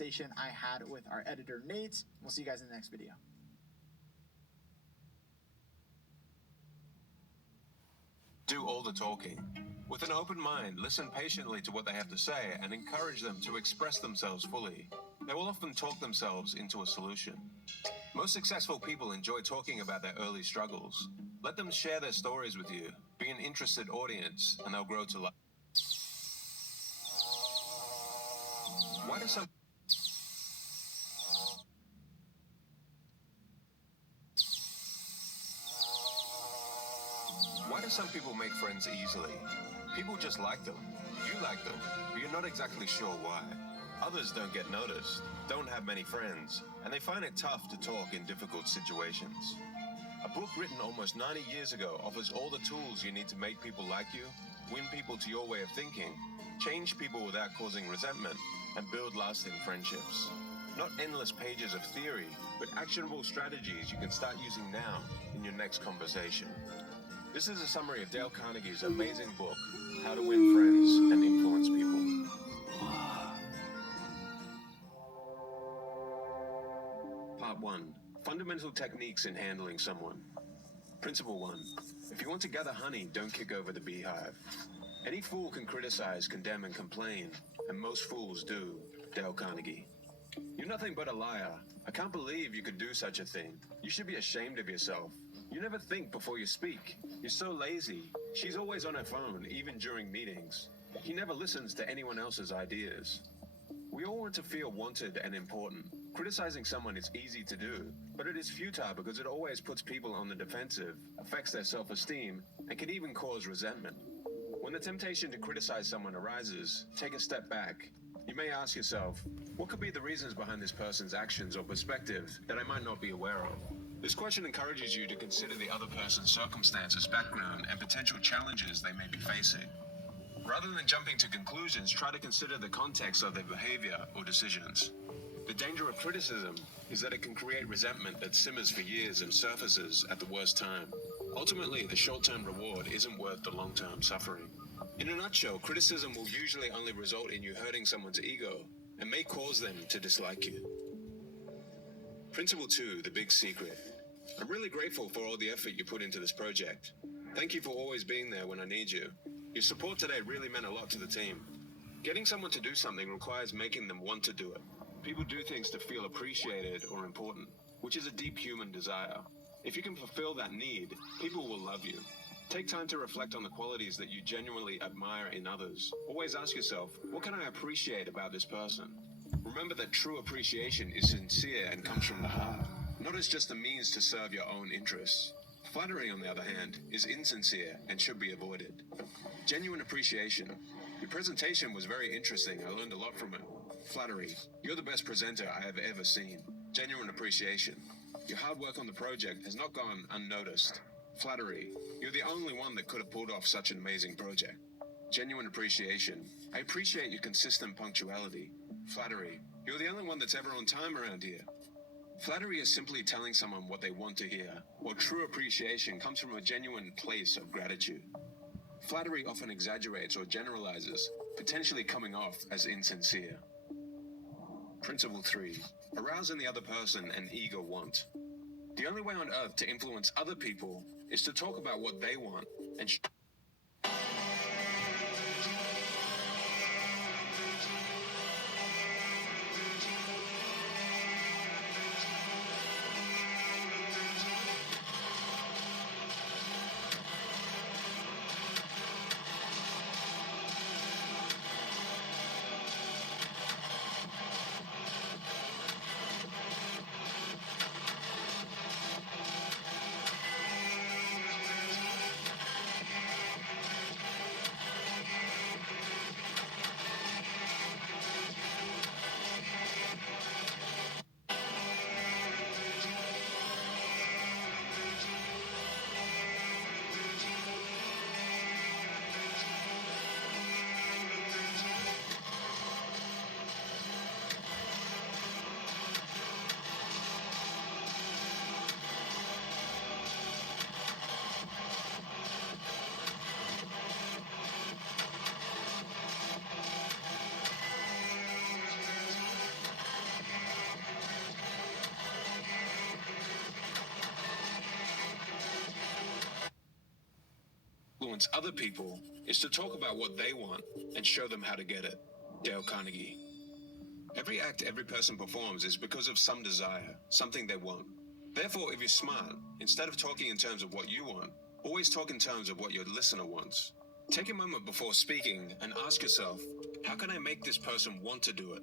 conversation I had with our editor, Nate. We'll see you guys in the next video. Do all the talking. With an open mind, listen patiently to what they have to say and encourage them to express themselves fully. They will often talk themselves into a solution. Most successful people enjoy talking about their early struggles. Let them share their stories with you. Be an interested audience, and they'll grow to love. Why do some people make friends easily? People just like them. You like them, but you're not exactly sure why. Others don't get noticed, don't have many friends, and they find it tough to talk in difficult situations. A book written almost 90 years ago offers all the tools you need to make people like you, win people to your way of thinking, change people without causing resentment, and build lasting friendships. Not endless pages of theory, but actionable strategies you can start using now in your next conversation. This is a summary of Dale Carnegie's amazing book, How to Win Friends and Influence People. Part 1. Fundamental techniques in handling someone. Principle 1. If you want to gather honey, don't kick over the beehive. Any fool can criticize, condemn, and complain, and most fools do. Dale Carnegie. You're nothing but a liar. I can't believe you could do such a thing. You should be ashamed of yourself. You never think before you speak. You're so lazy. She's always on her phone, even during meetings. He never listens to anyone else's ideas. We all want to feel wanted and important. Criticizing someone is easy to do, but it is futile because it always puts people on the defensive, affects their self-esteem, and can even cause resentment. When the temptation to criticize someone arises, take a step back. You may ask yourself, what could be the reasons behind this person's actions or perspective that I might not be aware of? This question encourages you to consider the other person's circumstances, background, and potential challenges they may be facing. Rather than jumping to conclusions, try to consider the context of their behavior or decisions. The danger of criticism is that it can create resentment that simmers for years and surfaces at the worst time. Ultimately, the short-term reward isn't worth the long-term suffering. In a nutshell, criticism will usually only result in you hurting someone's ego and may cause them to dislike you. Principle 2, the big secret. I'm really grateful for all the effort you put into this project. Thank you for always being there when I need you. Your support today really meant a lot to the team. Getting someone to do something requires making them want to do it. People do things to feel appreciated or important, which is a deep human desire. If you can fulfill that need, people will love you. Take time to reflect on the qualities that you genuinely admire in others. Always ask yourself, what can I appreciate about this person? Remember that true appreciation is sincere and comes from the heart, not as just a means to serve your own interests. Flattery, on the other hand, is insincere and should be avoided. Genuine appreciation. Your presentation was very interesting. I learned a lot from it. Flattery. You're the best presenter I have ever seen. Genuine appreciation. Your hard work on the project has not gone unnoticed. Flattery. You're the only one that could have pulled off such an amazing project. Genuine appreciation. I appreciate your consistent punctuality. Flattery. You're the only one that's ever on time around here. Flattery is simply telling someone what they want to hear, while true appreciation comes from a genuine place of gratitude. Flattery often exaggerates or generalizes, potentially coming off as insincere. Principle 3. Arouse in the other person an eager want. The only way on earth to influence other people is to talk about what they want and influence other people is to talk about what they want and show them how to get it. Dale Carnegie. Every act every person performs is because of some desire, something they want. Therefore, if you're smart, instead of talking in terms of what you want, always talk in terms of what your listener wants. Take a moment before speaking and ask yourself, how can I make this person want to do it?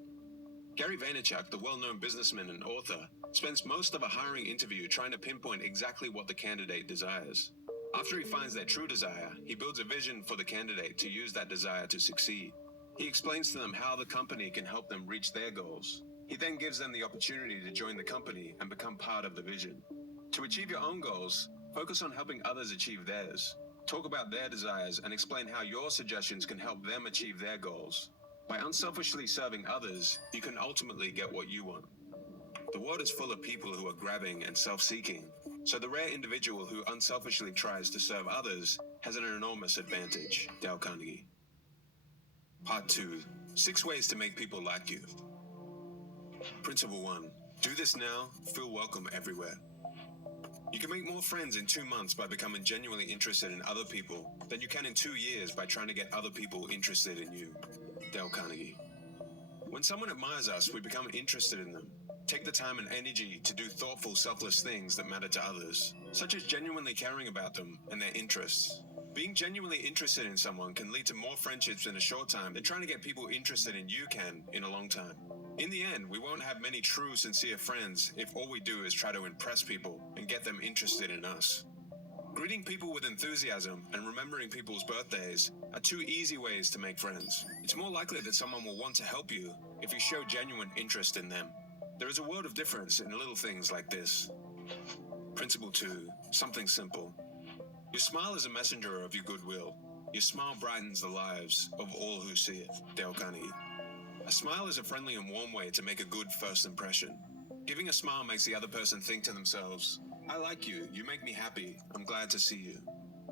Gary Vaynerchuk, the well-known businessman and author, spends most of a hiring interview trying to pinpoint exactly what the candidate desires. After he finds their true desire, he builds a vision for the candidate to use that desire to succeed. He explains to them how the company can help them reach their goals. He then gives them the opportunity to join the company and become part of the vision. To achieve your own goals, focus on helping others achieve theirs. Talk about their desires and explain how your suggestions can help them achieve their goals. By unselfishly serving others, you can ultimately get what you want. The world is full of people who are grabbing and self-seeking, so the rare individual who unselfishly tries to serve others has an enormous advantage. Dale Carnegie. Part 2. 6 ways to make people like you. Principle 1. Do this now, feel welcome everywhere. You can make more friends in 2 months by becoming genuinely interested in other people than you can in 2 years by trying to get other people interested in you. Dale Carnegie. When someone admires us, we become interested in them. Take the time and energy to do thoughtful, selfless things that matter to others, such as genuinely caring about them and their interests. Being genuinely interested in someone can lead to more friendships in a short time than trying to get people interested in you can in a long time. In the end, we won't have many true, sincere friends if all we do is try to impress people and get them interested in us. Greeting people with enthusiasm and remembering people's birthdays are 2 easy ways to make friends. It's more likely that someone will want to help you if you show genuine interest in them. There is a world of difference in little things like this. Principle 2. Something simple. Your smile is a messenger of your goodwill. Your smile brightens the lives of all who see it. Dale Carnegie. A smile is a friendly and warm way to make a good first impression. Giving a smile makes the other person think to themselves, I like you, you make me happy, I'm glad to see you.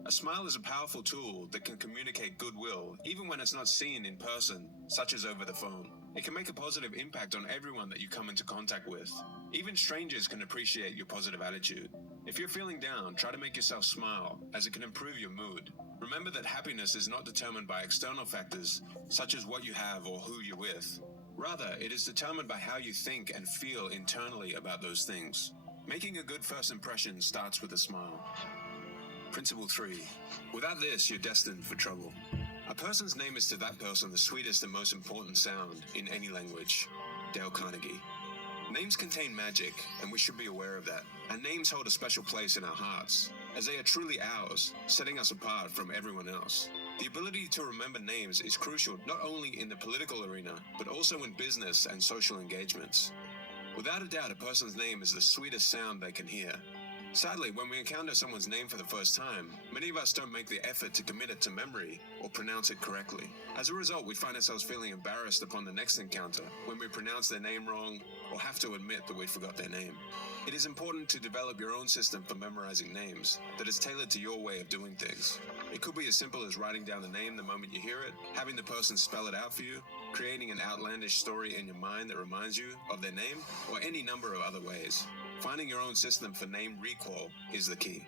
A smile is a powerful tool that can communicate goodwill even when it's not seen in person, such as over the phone. It can make a positive impact on everyone that you come into contact with. Even strangers can appreciate your positive attitude. If you're feeling down, try to make yourself smile, as it can improve your mood. Remember that happiness is not determined by external factors, such as what you have or who you're with. Rather, it is determined by how you think and feel internally about those things. Making a good first impression starts with a smile. Principle 3. Without this, you're destined for trouble. A person's name is to that person the sweetest and most important sound in any language. Dale Carnegie. Names contain magic, and we should be aware of that. Our names hold a special place in our hearts, as they are truly ours, setting us apart from everyone else. The ability to remember names is crucial not only in the political arena, but also in business and social engagements. Without a doubt, a person's name is the sweetest sound they can hear. Sadly, when we encounter someone's name for the first time, many of us don't make the effort to commit it to memory or pronounce it correctly. As a result, we find ourselves feeling embarrassed upon the next encounter when we pronounce their name wrong or have to admit that we forgot their name. It is important to develop your own system for memorizing names that is tailored to your way of doing things. It could be as simple as writing down the name the moment you hear it, having the person spell it out for you, creating an outlandish story in your mind that reminds you of their name, or any number of other ways. Finding your own system for name recall is the key.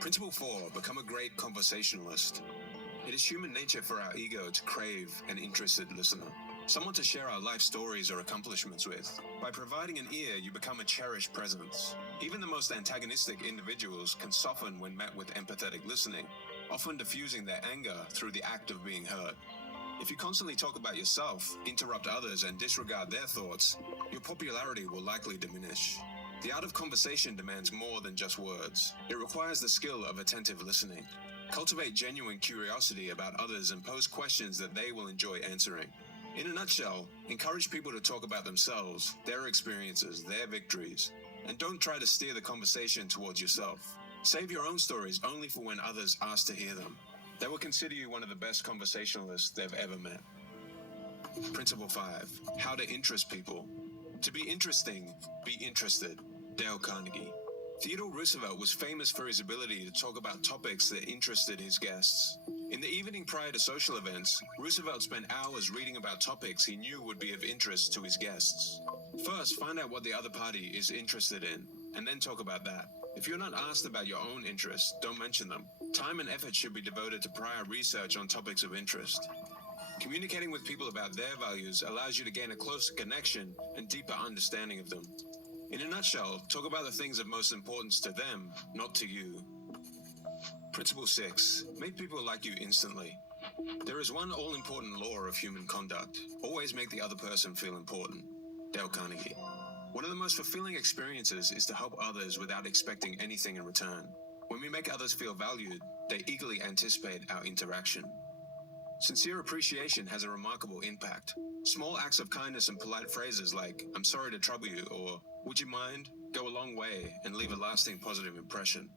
Principle 4. Become a great conversationalist. It is human nature for our ego to crave an interested listener, someone to share our life stories or accomplishments with. By providing an ear, you become a cherished presence. Even the most antagonistic individuals can soften when met with empathetic listening, often diffusing their anger through the act of being heard. If you constantly talk about yourself, interrupt others, and disregard their thoughts, your popularity will likely diminish. The art of conversation demands more than just words. It requires the skill of attentive listening. Cultivate genuine curiosity about others and pose questions that they will enjoy answering. In a nutshell, encourage people to talk about themselves, their experiences, their victories, and don't try to steer the conversation towards yourself. Save your own stories only for when others ask to hear them. They will consider you one of the best conversationalists they've ever met. Principle 5. How to interest people. To be interesting, be interested. Dale Carnegie. Theodore Roosevelt was famous for his ability to talk about topics that interested his guests. In the evening prior to social events, Roosevelt spent hours reading about topics he knew would be of interest to his guests. First, find out what the other party is interested in, and then talk about that. If you're not asked about your own interests, don't mention them. Time and effort should be devoted to prior research on topics of interest. Communicating with people about their values allows you to gain a closer connection and deeper understanding of them. In a nutshell, talk about the things of most importance to them, not to you. Principle 6. Make people like you instantly. There is one all-important law of human conduct. Always make the other person feel important. Dale Carnegie. One of the most fulfilling experiences is to help others without expecting anything in return. When we make others feel valued, they eagerly anticipate our interaction. Sincere appreciation has a remarkable impact. Small acts of kindness and polite phrases like, "I'm sorry to trouble you," or "Would you mind?" go a long way and leave a lasting positive impression.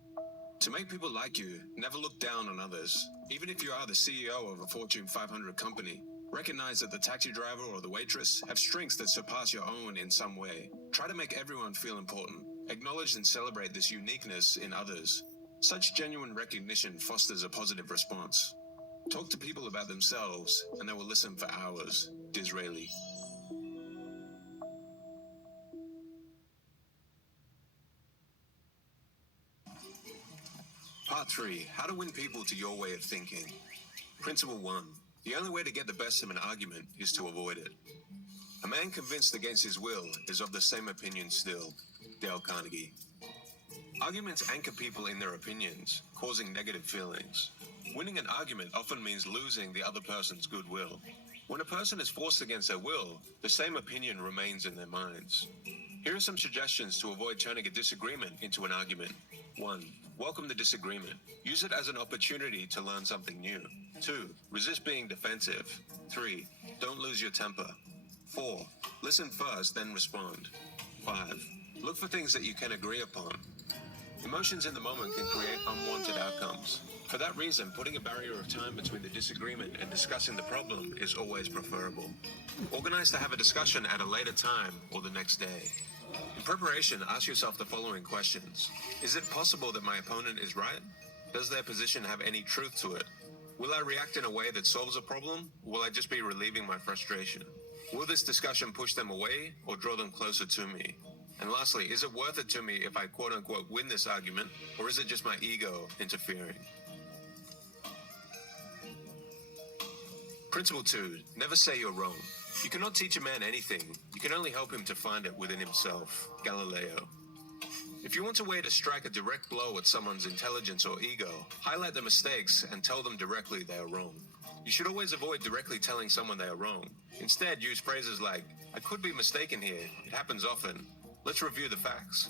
To make people like you, never look down on others. Even if you are the CEO of a Fortune 500 company, recognize that the taxi driver or the waitress have strengths that surpass your own in some way. Try to make everyone feel important. Acknowledge and celebrate this uniqueness in others. Such genuine recognition fosters a positive response. Talk to people about themselves, and they will listen for hours. Disraeli. Part 3. How to win people to your way of thinking. Principle 1. The only way to get the best of an argument is to avoid it. A man convinced against his will is of the same opinion still. Dale Carnegie. Arguments anchor people in their opinions, causing negative feelings. Winning an argument often means losing the other person's goodwill. When a person is forced against their will, the same opinion remains in their minds. Here are some suggestions to avoid turning a disagreement into an argument. 1. Welcome the disagreement. Use it as an opportunity to learn something new. 2. Resist being defensive. 3. Don't lose your temper. 4. Listen first, then respond. 5. Look for things that you can agree upon. Emotions in the moment can create unwanted outcomes. For that reason, putting a barrier of time between the disagreement and discussing the problem is always preferable. Organize to have a discussion at a later time or the next day. In preparation, ask yourself the following questions. Is it possible that my opponent is right? Does their position have any truth to it? Will I react in a way that solves a problem, or will I just be relieving my frustration? Will this discussion push them away or draw them closer to me? And lastly, is it worth it to me if I quote-unquote win this argument, or is it just my ego interfering? Principle 2. Never say you're wrong. You cannot teach a man anything. You can only help him to find it within himself. Galileo. If you want a way to strike a direct blow at someone's intelligence or ego, highlight their mistakes and tell them directly they are wrong. You should always avoid directly telling someone they are wrong. Instead, use phrases like, "I could be mistaken here. It happens often. Let's review the facts."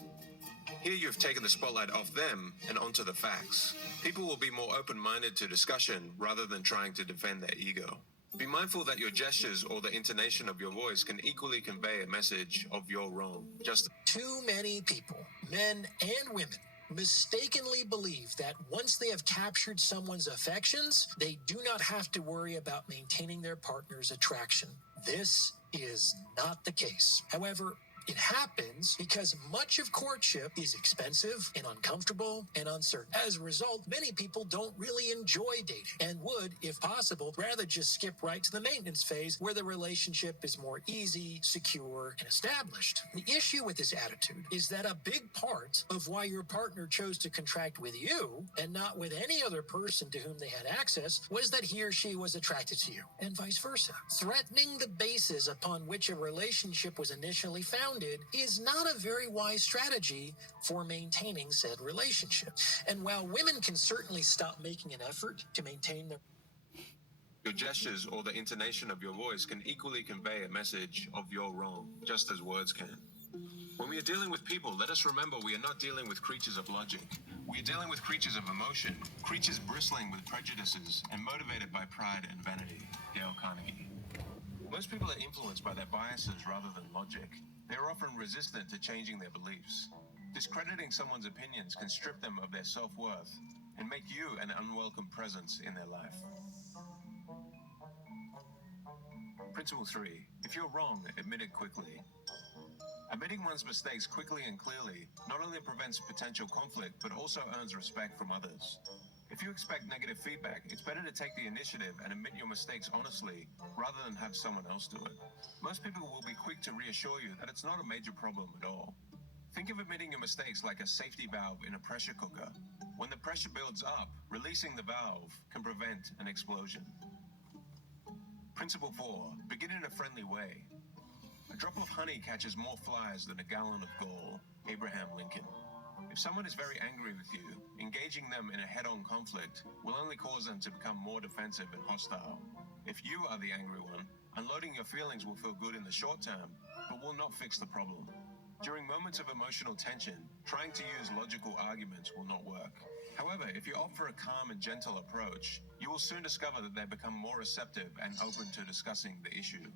Here you've taken the spotlight off them and onto the facts. People will be more open-minded to discussion rather than trying to defend their ego. Be mindful that your gestures or the intonation of your voice can equally convey a message of you're wrong. Just Too many people, men and women, mistakenly believe that once they have captured someone's affections, they do not have to worry about maintaining their partner's attraction. This is not the case. However, it happens because much of courtship is expensive and uncomfortable and uncertain. As a result, many people don't really enjoy dating and would, if possible, rather just skip right to the maintenance phase where the relationship is more easy, secure, and established. The issue with this attitude is that a big part of why your partner chose to contract with you and not with any other person to whom they had access was that he or she was attracted to you, and vice versa. Threatening the basis upon which a relationship was initially founded is not a very wise strategy for maintaining said relationship. And while women can certainly stop making an effort to maintain their your gestures or the intonation of your voice can equally convey a message of you're wrong, just as words can. When we are dealing with people, let us remember we are not dealing with creatures of logic. We are dealing with creatures of emotion, creatures bristling with prejudices and motivated by pride and vanity. Dale Carnegie. Most people are influenced by their biases rather than logic. They are often resistant to changing their beliefs. Discrediting someone's opinions can strip them of their self-worth and make you an unwelcome presence in their life. Principle 3. If you're wrong, admit it quickly. Admitting one's mistakes quickly and clearly not only prevents potential conflict, but also earns respect from others. If you expect negative feedback, it's better to take the initiative and admit your mistakes honestly rather than have someone else do it. Most people will be quick to reassure you that it's not a major problem at all. Think of admitting your mistakes like a safety valve in a pressure cooker. When the pressure builds up, releasing the valve can prevent an explosion. Principle 4. Begin in a friendly way. A drop of honey catches more flies than a gallon of gall. Abraham Lincoln. If someone is very angry with you, engaging them in a head-on conflict will only cause them to become more defensive and hostile. If you are the angry one, unloading your feelings will feel good in the short term, but will not fix the problem. During moments of emotional tension, trying to use logical arguments will not work. However, if you opt for a calm and gentle approach, you will soon discover that they become more receptive and open to discussing the issue.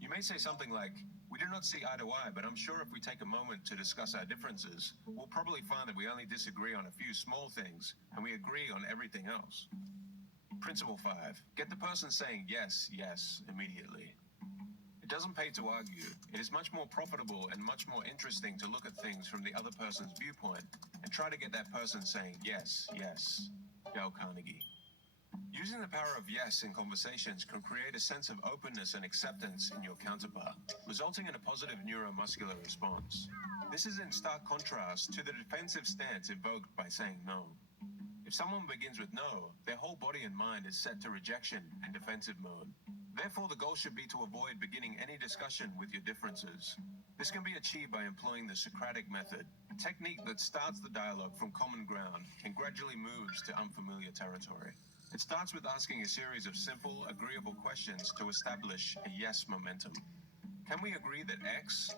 You may say something like, "We do not see eye to eye, but I'm sure if we take a moment to discuss our differences, we'll probably find that we only disagree on a few small things and we agree on everything else." Principle 5. Get the person saying yes, yes, immediately. It doesn't pay to argue. It is much more profitable and much more interesting to look at things from the other person's viewpoint and try to get that person saying yes, yes. Dale Carnegie. Using the power of yes in conversations can create a sense of openness and acceptance in your counterpart, resulting in a positive neuromuscular response. This is in stark contrast to the defensive stance evoked by saying no. If someone begins with no, their whole body and mind is set to rejection and defensive mode. Therefore, the goal should be to avoid beginning any discussion with your differences. This can be achieved by employing the Socratic method, a technique that starts the dialogue from common ground and gradually moves to unfamiliar territory. It starts with asking a series of simple, agreeable questions to establish a yes momentum. Can we agree that X?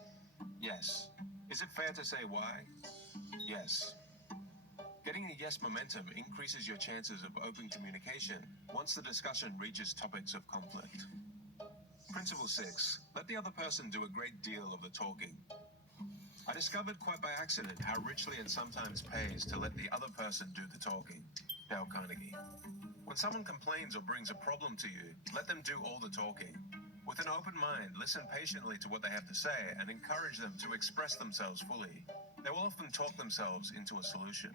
Yes. Is it fair to say Y? Yes. Getting a yes momentum increases your chances of open communication once the discussion reaches topics of conflict. Principle 6. Let the other person do a great deal of the talking. I discovered quite by accident how richly it sometimes pays to let the other person do the talking. Dale Carnegie. When someone complains or brings a problem to you, let them do all the talking. With an open mind, listen patiently to what they have to say and encourage them to express themselves fully. They will often talk themselves into a solution.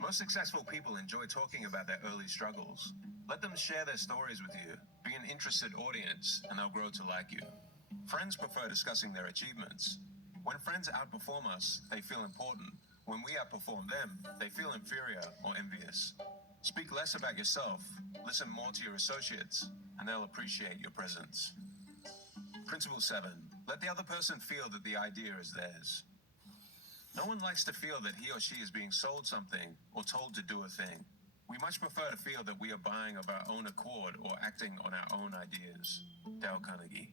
Most successful people enjoy talking about their early struggles. Let them share their stories with you. Be an interested audience, and they'll grow to like you. Friends prefer discussing their achievements. When friends outperform us, they feel important. When we outperform them, they feel inferior or envious. Speak less about yourself, listen more to your associates, and they'll appreciate your presence. Principle 7. Let the other person feel that the idea is theirs. No one likes to feel that he or she is being sold something or told to do a thing. We much prefer to feel that we are buying of our own accord or acting on our own ideas. Dale Carnegie.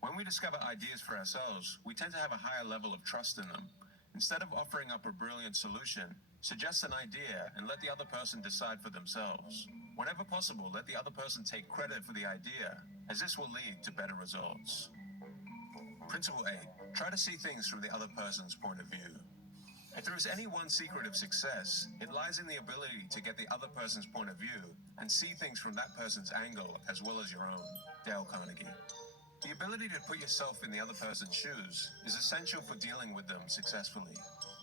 When we discover ideas for ourselves, we tend to have a higher level of trust in them. Instead of offering up a brilliant solution, suggest an idea and let the other person decide for themselves. Whenever possible, let the other person take credit for the idea, as this will lead to better results. Principle 8. Try to see things from the other person's point of view. If there is any one secret of success, it lies in the ability to get the other person's point of view and see things from that person's angle as well as your own. Dale Carnegie. The ability to put yourself in the other person's shoes is essential for dealing with them successfully.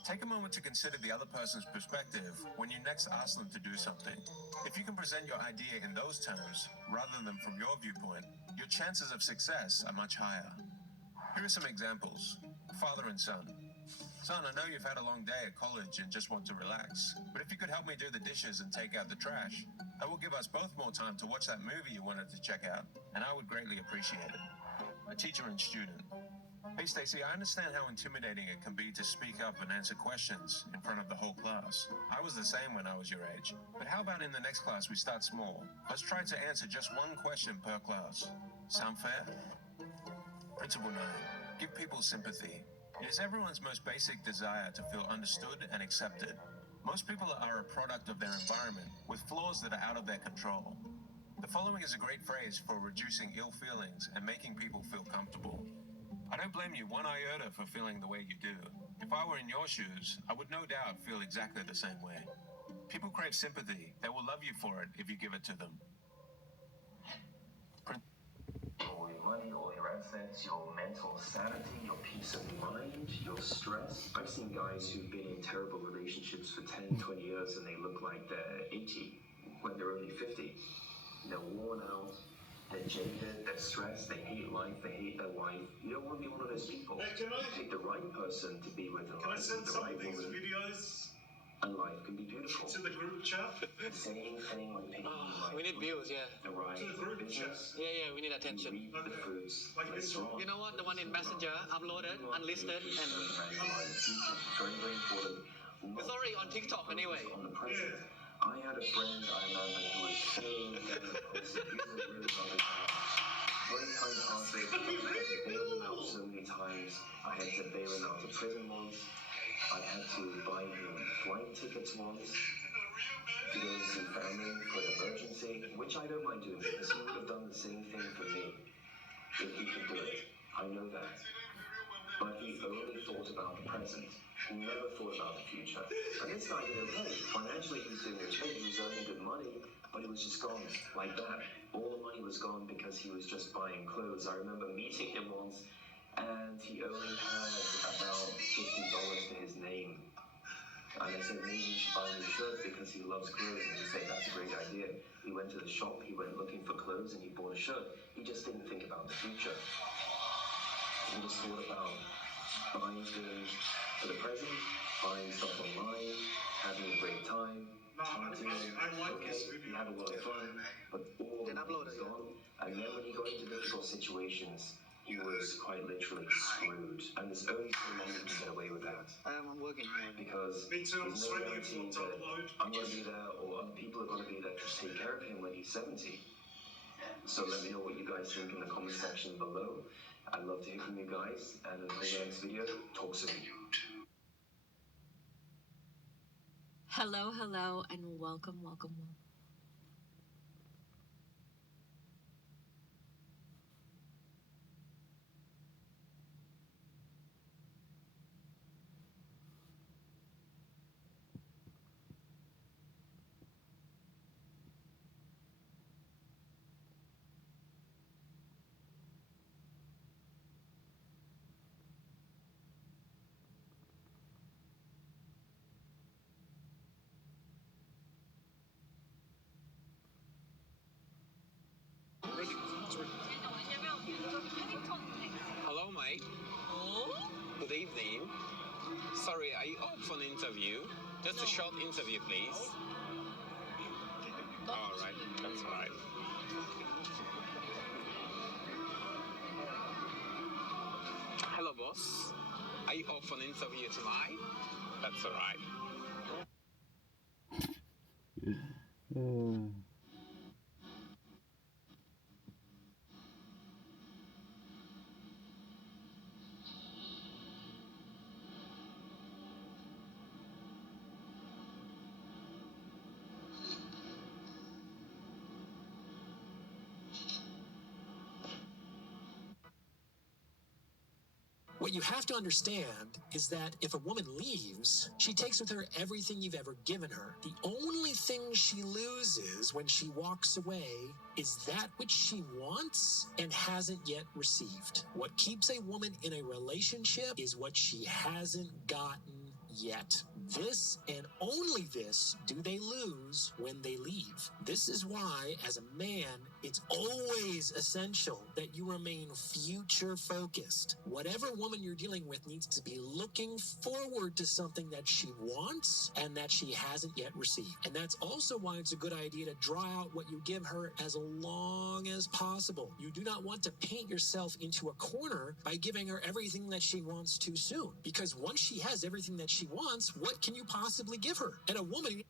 Take a moment to consider the other person's perspective when you next ask them to do something. If you can present your idea in those terms, rather than from your viewpoint, your chances of success are much higher. Here are some examples. Father and son. Son, I know you've had a long day at college and just want to relax, but if you could help me do the dishes and take out the trash, that will give us both more time to watch that movie you wanted to check out, and I would greatly appreciate it. A teacher and student. Hey Stacy, I understand how intimidating it can be to speak up and answer questions in front of the whole class. I was the same when I was your age. But how about in the next class we start small? Let's try to answer just one question per class. Sound fair? Principle 9. Give people sympathy. It is everyone's most basic desire to feel understood and accepted. Most people are a product of their environment, with flaws that are out of their control. The following is a great phrase for reducing ill feelings and making people feel comfortable. I don't blame you one iota for feeling the way you do. If I were in your shoes, I would no doubt feel exactly the same way. People crave sympathy. They will love you for it if you give it to them. Or your money, or your assets, your mental sanity, your peace of mind, your stress. I've seen guys who've been in terrible relationships for 10, 20 years and they look like they're 80 when they're only 50. They're worn out, They're jaded, they're stressed, they hate life, they hate their wife. You don't want to be one of those people. Hey, can I- Pick the right person to be with in Can I life, send the some right of these woman, videos and life can be beautiful. to the group chat? The same thing with picking the right We need views, yeah. the right To the group business. Yeah, we need You attention. reap the fruits Like this later one. on. You know what? The one in Messenger, uploaded, unlisted, and Very, very important. it's already on TikTok anyway. On the present. I had a friend I remember who was so down the posted. He was a really lovely guy. Very kind-hearted. I had to bail him out so many times. I had to bail him out of prison once. I had to buy him flight tickets once to go and see family for an emergency, which I don't mind doing because he would have done the same thing for me if he could do it. I know that. But he only thought about the present. He never thought about the future. And this guy did okay. Financially, he was doing okay. He was earning good money, but it was just gone like that. All the money was gone because he was just buying clothes. I remember meeting him once, and he only had about $50 to his name. And I said, maybe you should buy a new shirt because he loves clothes. And he said, that's a great idea. He went to the shop, he went looking for clothes, and he bought a shirt. He just didn't think about the future. He just thought about buying things for the present, buying stuff online, having a great time, partying. I like Okay, this he video. had a lot of fun, but all Then the upload money it, was gone. And then when he got into difficult situations, he was quite literally screwed. And there's only so long you can get away with that. I'm working. Because Me too, I'm there's no sweating guarantee for that upload. I'm going to be there or other people are going to be there to take care of him when he's 70. So let me know what you guys think in the comment section below. I'd love to hear from you guys. And until the next video, talk soon. Hello, hello, and welcome, welcome, welcome. Hello, mate. Good evening. Sorry, are you up for an interview? Just a short interview, please. All right, that's all right. Hello, boss. Are you up for an interview tonight? That's all right. What you have to understand is that if a woman leaves, she takes with her everything you've ever given her. The only thing she loses when she walks away is that which she wants and hasn't yet received. What keeps a woman in a relationship is what she hasn't gotten yet. This and only this do they lose when they leave. This is why, as a man, it's always essential that you remain future focused. Whatever woman you're dealing with needs to be looking forward to something that she wants and that she hasn't yet received. And that's also why it's a good idea to draw out what you give her as long as possible. You do not want to paint yourself into a corner by giving her everything that she wants too soon. Because once she has everything that she wants, what can you possibly give her? And a woman...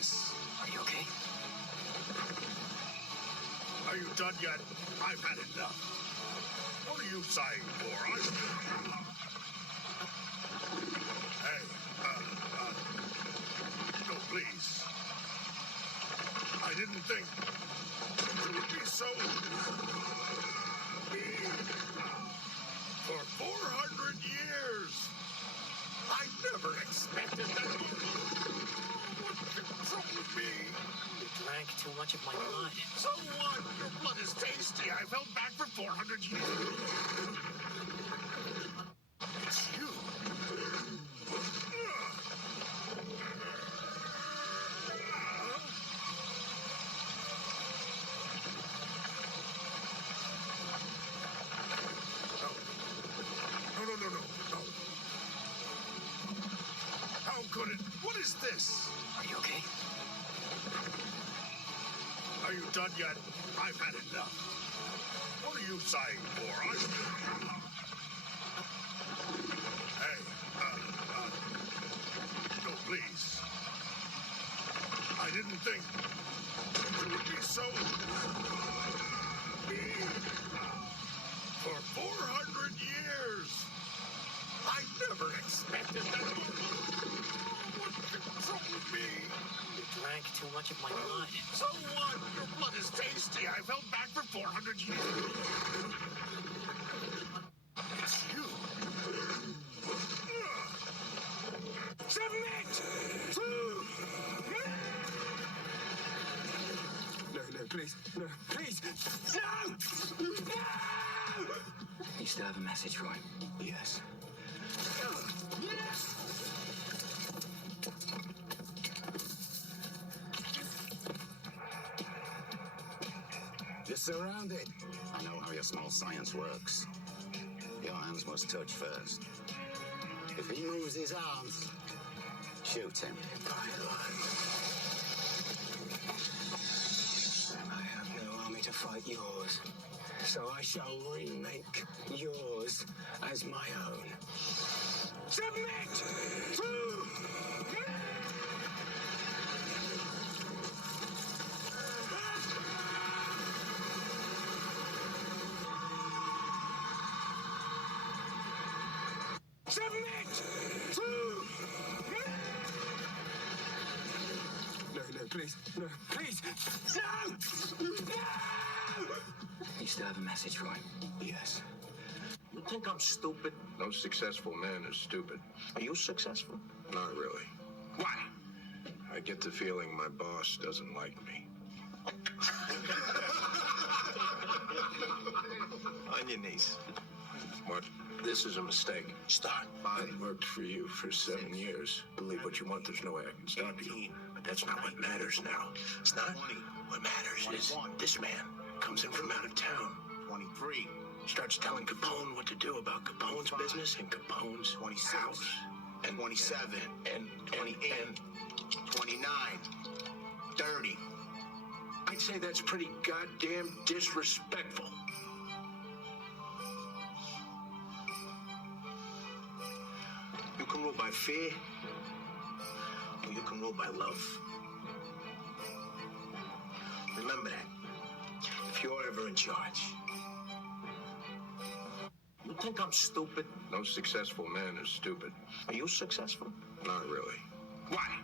this? Are you okay? Are you done yet? I've had enough. What are you sighing for? Hey, no, please. I didn't think it would be so mean. For 400 years, I never expected that. What controlled me? You drank too much of my blood. So what? Your blood is tasty. I've held back for 400 years. It's you. No. How could it? What is this? Are you okay? Are you done yet? I've had enough. What are you sighing for? Hey, no, please. I didn't think it would be so mean. For 400 years, I never expected that. What controlled me? You drank too much of my blood. So what? Your blood is tasty. I've held back for 400 years. It's you. Submit to me! No, please. No, please. No! No! You still have a message for him? Yes. You're surrounded. I know how your small science works. Your hands must touch first. If he moves his arms, shoot him. I have no army to fight yours, so I shall remake yours as my own. Submit to me! Submit to me! No, please. No, please. No! No! You still have a message for him? Yes. You think I'm stupid? No successful man is stupid. Are you successful? Not really. Why? I get the feeling my boss doesn't like me. On your knees. What? This is a mistake. Start. I worked for you for 7 years. Believe what you want, there's no way I can stop you. But that's not what matters now. It's not? What matters is this man comes in from out of town. 23. Starts telling Capone what to do about Capone's business and Capone's 26. house. And 27. And 28. 29. 30. I'd say that's pretty goddamn disrespectful. You can rule by fear, or you can rule by love. Remember that. If you're ever in charge. You think I'm stupid? No successful man is stupid. Are you successful? Not really. Why?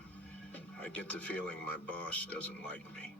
I get the feeling my boss doesn't like me.